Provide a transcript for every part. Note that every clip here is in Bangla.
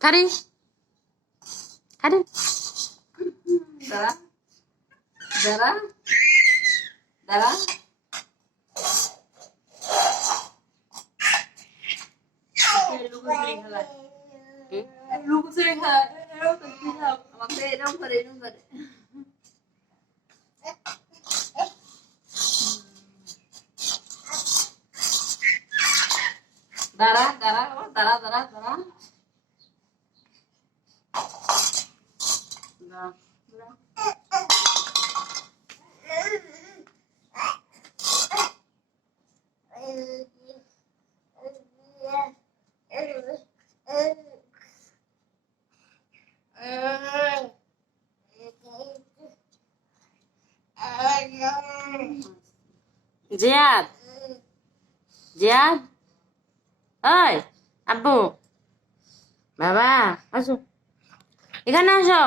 Karin. Karin. Dara. Dara. Dara. Lukuri খেলা এরকম কি সব আমাকে এরকম করে দাঁড়া দাঁড়া দাঁড়া দাঁড়া দাঁড়া জিয়াদ জিয়াদ ওই আব্বু বাবা আসো এখানে আসো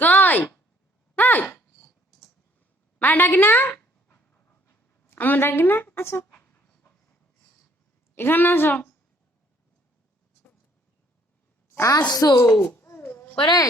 কই হাই মা ডাকি না আমার ডাকি না আসো এখানে আসো আসো করে